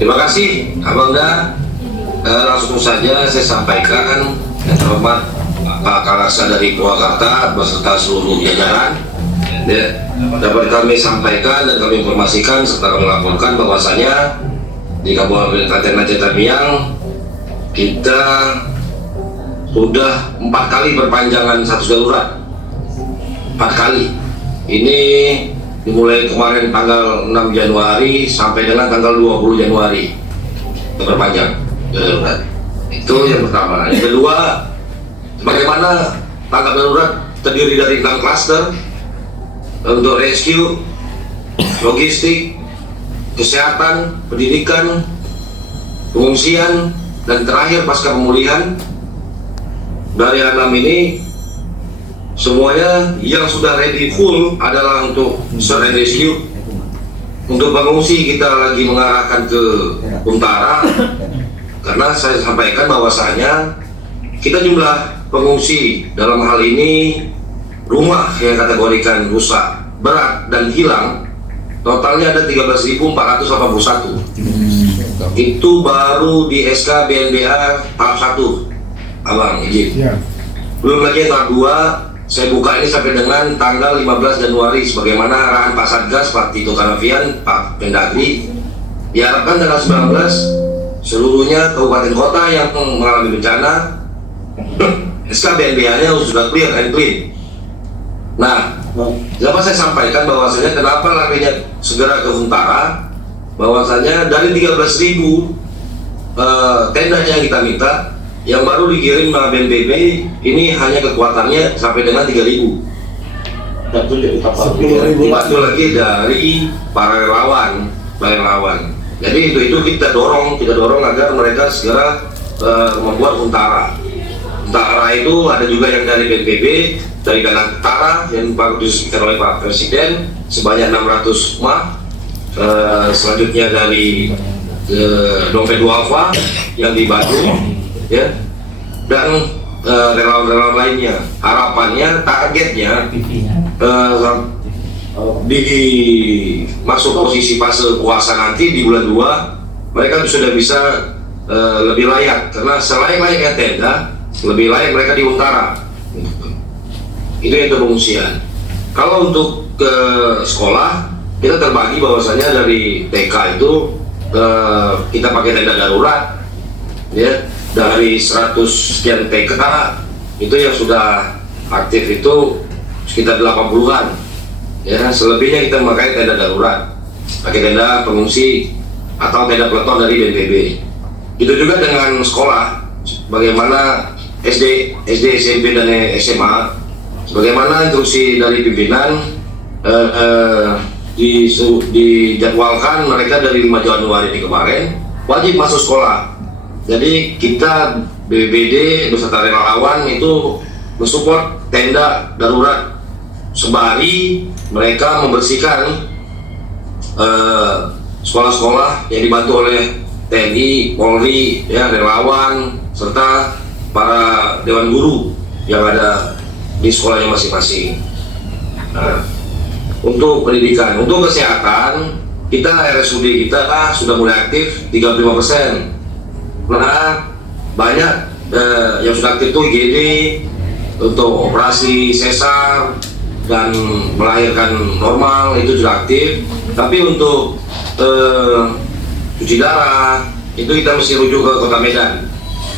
Terima kasih, Abang Da. Langsung saja saya sampaikan yang terhormat Pak Kalaksa dari Purwakarta beserta seluruh jajaran. Dapat kami sampaikan dan kami informasikan serta kami laporkan bahwasanya di Kabupaten Raja Tamiang kita sudah 4 kali perpanjangan status darurat. 4 kali. Ini dimulai kemarin tanggal 6 Januari sampai dengan tanggal 20 Januari terperpanjang darurat. Itu yang pertama. Yang kedua, bagaimana tanggap darurat terdiri dari 6 klaster untuk rescue, logistik, kesehatan, pendidikan, pengungsian, dan terakhir pasca pemulihan. Dari 6 ini semuanya yang sudah ready full adalah untuk search and rescue. Untuk pengungsi kita lagi mengarahkan ke Untara karena saya sampaikan bahwasanya kita jumlah pengungsi dalam hal ini rumah yang kategorikan rusak berat dan hilang totalnya ada 13.481. Itu baru di SK BNBA tahap 1, Abang izin. Belum lagi yang tahap 2, saya buka ini sampai dengan tanggal 15 Januari sebagaimana arahan Pak Satgas, Pak Tito Karnavian, Pak Mendagri. Diharapkan tanggal 19 seluruhnya kabupaten kota yang mengalami bencana SK BNBA-nya sudah clear and clean. Nah, dapat saya sampaikan bahwasanya kenapa larinya segera ke Untara, bahwasanya dari 13.000 tenda yang kita minta, yang baru dikirim sama BNPB ini hanya kekuatannya sampai dengan 3.000. Dibantu lagi dari para relawan. Jadi itu kita dorong agar mereka segera membuat Untara. Untara itu ada juga yang dari BNPB, dari Dana Utara yang baru diresmikan oleh Pak Presiden sebanyak 600 rumah. Selanjutnya dari Dompet Duafa yang di Bandung, ya, dan relawan-relawan lainnya. Harapannya, targetnya di masuk posisi fase puasa nanti di bulan 2 mereka sudah bisa lebih layak, karena selain layaknya tenda, lebih layak mereka di Untara. Itu yang pengungsian. Kalau untuk ke sekolah, kita terbagi bahwasanya dari TK itu kita pakai tenda darurat, ya, dari 100 sekian TK itu yang sudah aktif itu sekitar 80-an, ya. Selebihnya kita memakai tenda darurat, pakai tenda pengungsi atau tenda peleton dari BNPB. Itu juga dengan sekolah, bagaimana SD, SMP dan SMA, sebagaimana instruksi dari pimpinan dijadwalkan mereka dari 5 Januari ini kemarin wajib masuk sekolah. Jadi kita BPBD beserta relawan itu mensupport tenda darurat sembari mereka membersihkan sekolah-sekolah yang dibantu oleh TNI, Polri, ya, relawan serta para dewan guru yang ada di sekolahnya masing-masing. Nah, untuk pendidikan, untuk kesehatan, kita RSUD kita sudah mulai aktif 35%. Karena banyak yang sudah aktif itu IGD untuk operasi sesar dan melahirkan normal itu sudah aktif. Tapi untuk cuci darah itu kita mesti rujuk ke Kota Medan,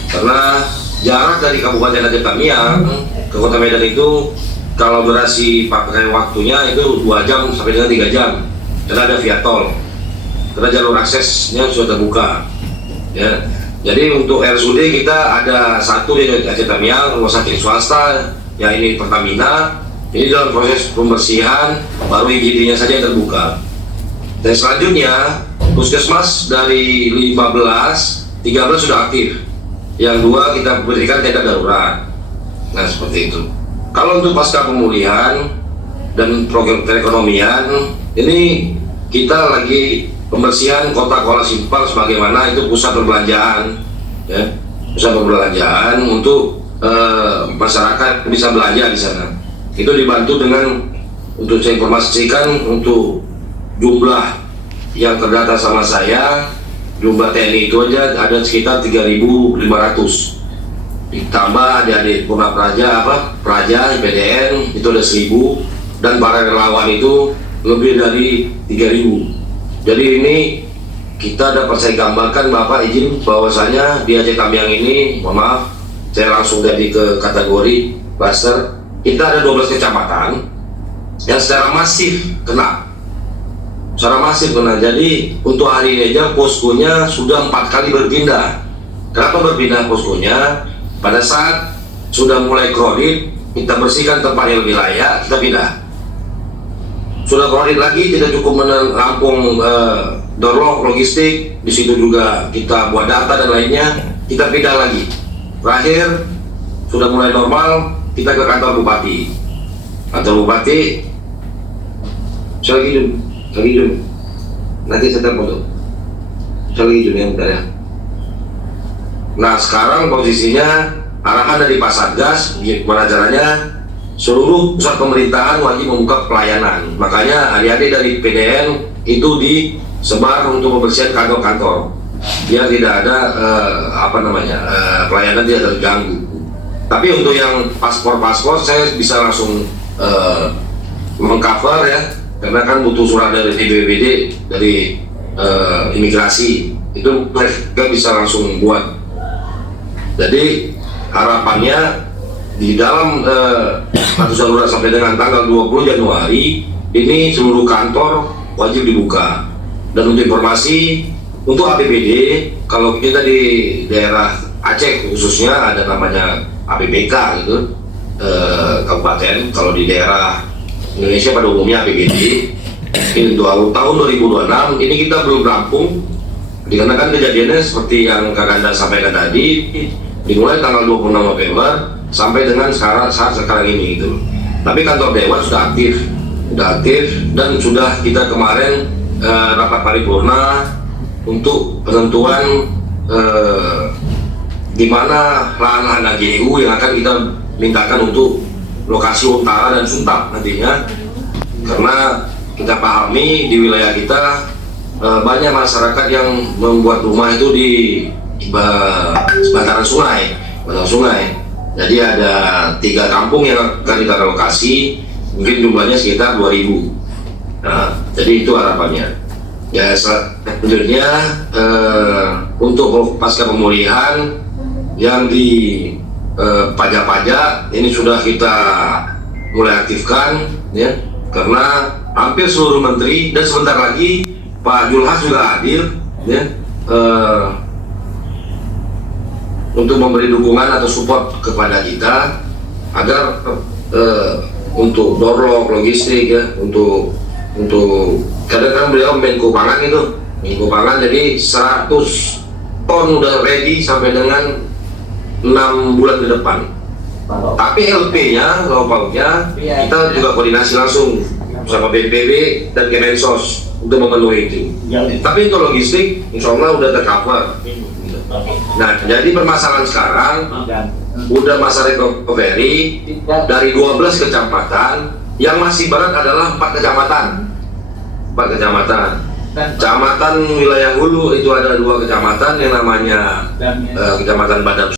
karena jarak dari Kabupaten Raja Tamiang ke Kota Medan itu kalau durasi pakai waktunya itu 2 jam sampai dengan 3 jam, karena ada via tol, karena jalur aksesnya sudah terbuka, ya. Jadi untuk RSUD kita ada satu di Raja Tamiang, rumah sakit swasta, yang ini Pertamina. Ini dalam proses pembersihan, baru IGD-nya saja yang terbuka. Dan selanjutnya puskesmas dari 13 sudah aktif, yang 2 kita berikan tenda darurat. Nah, seperti itu. Kalau untuk pasca pemulihan dan program perekonomian, ini kita lagi pembersihan kota Kuala Simpang sebagaimana itu pusat perbelanjaan, ya, pusat perbelanjaan untuk masyarakat bisa belanja di sana. Itu dibantu dengan, untuk saya informasikan, untuk jumlah yang terdata sama saya jumlah TNI itu aja ada sekitar 3.500. Ditambah adik-adik Purna Praja, IPDN itu ada 1.000, dan para relawan itu lebih dari 3.000. Jadi ini kita dapat saya gambarkan, Bapak izin bahwasanya di Aceh Tamiang ini, mohon maaf, saya langsung jadi ke kategori cluster. Kita ada 12 kecamatan yang secara masif kena. Jadi untuk hari ini aja poskonya sudah 4 kali berpindah. Kenapa berpindah poskonya? Pada saat sudah mulai kredit, kita bersihkan tempat yang lebih layak, kita pindah. Sudah kredit lagi, tidak cukup menampung dorong logistik, di situ juga kita buat data dan lainnya, kita pindah lagi. Terakhir sudah mulai normal, kita ke kantor bupati. Kantor bupati, saya lagi dulu. Nanti saya telepon tuh. Saya lagi dulu ya, bentar ya. Nah sekarang posisinya arahan dari Pak Satgas, gimana caranya seluruh pusat pemerintahan wajib membuka pelayanan. Makanya adik-adik dari PDN itu disebar untuk membersihkan kantor-kantor biar tidak ada pelayanan tidak terganggu. Tapi untuk yang paspor saya bisa langsung mengcover ya, karena kan butuh surat dari BPBD, dari imigrasi, itu mereka bisa langsung buat. Jadi harapannya di dalam status darurat sampai dengan tanggal 20 Januari ini seluruh kantor wajib dibuka. Dan untuk informasi, untuk APBD, kalau kita di daerah Aceh khususnya ada namanya APBK gitu, kabupaten. Kalau di daerah Indonesia pada umumnya APBD. Ini untuk tahun 2026 ini kita belum rampung, dikarenakan kejadiannya seperti yang Kak Ganda sampaikan tadi, dimulai tanggal 26 November sampai dengan saat sekarang ini gitu. Tapi kantor Dewan sudah aktif dan sudah kita kemarin rapat paripurna untuk penentuan di mana lahan-lahan AGU yang akan kita mintakan untuk lokasi utara dan Suntap nantinya, karena kita pahami di wilayah kita banyak masyarakat yang membuat rumah itu di bantaran sungai. Jadi ada 3 kampung yang akan kita relokasi, mungkin jumlahnya sekitar 2.000. Nah, jadi itu harapannya. Ya selanjutnya untuk pasca pemulihan yang di pajak-pajak ini sudah kita mulai aktifkan ya, karena hampir seluruh menteri dan sebentar lagi Pak Julhas juga hadir ya, untuk memberi dukungan atau support kepada kita agar untuk dorlog logistik ya, untuk kadang-kadang beliau Menko Pangan jadi 100 ton udah ready sampai dengan 6 bulan ke depan. Tapi LP-nya, laupaunya, kita juga koordinasi langsung sama BNPB dan Kemensos untuk memenuhi itu. Tapi untuk logistik, insya Allah udah tercover. Nah, jadi permasalahan sekarang udah masa recovery dari 12 kecamatan, yang masih berat adalah 4 kecamatan. Kecamatan wilayah hulu itu ada 2 kecamatan yang namanya Kecamatan Badak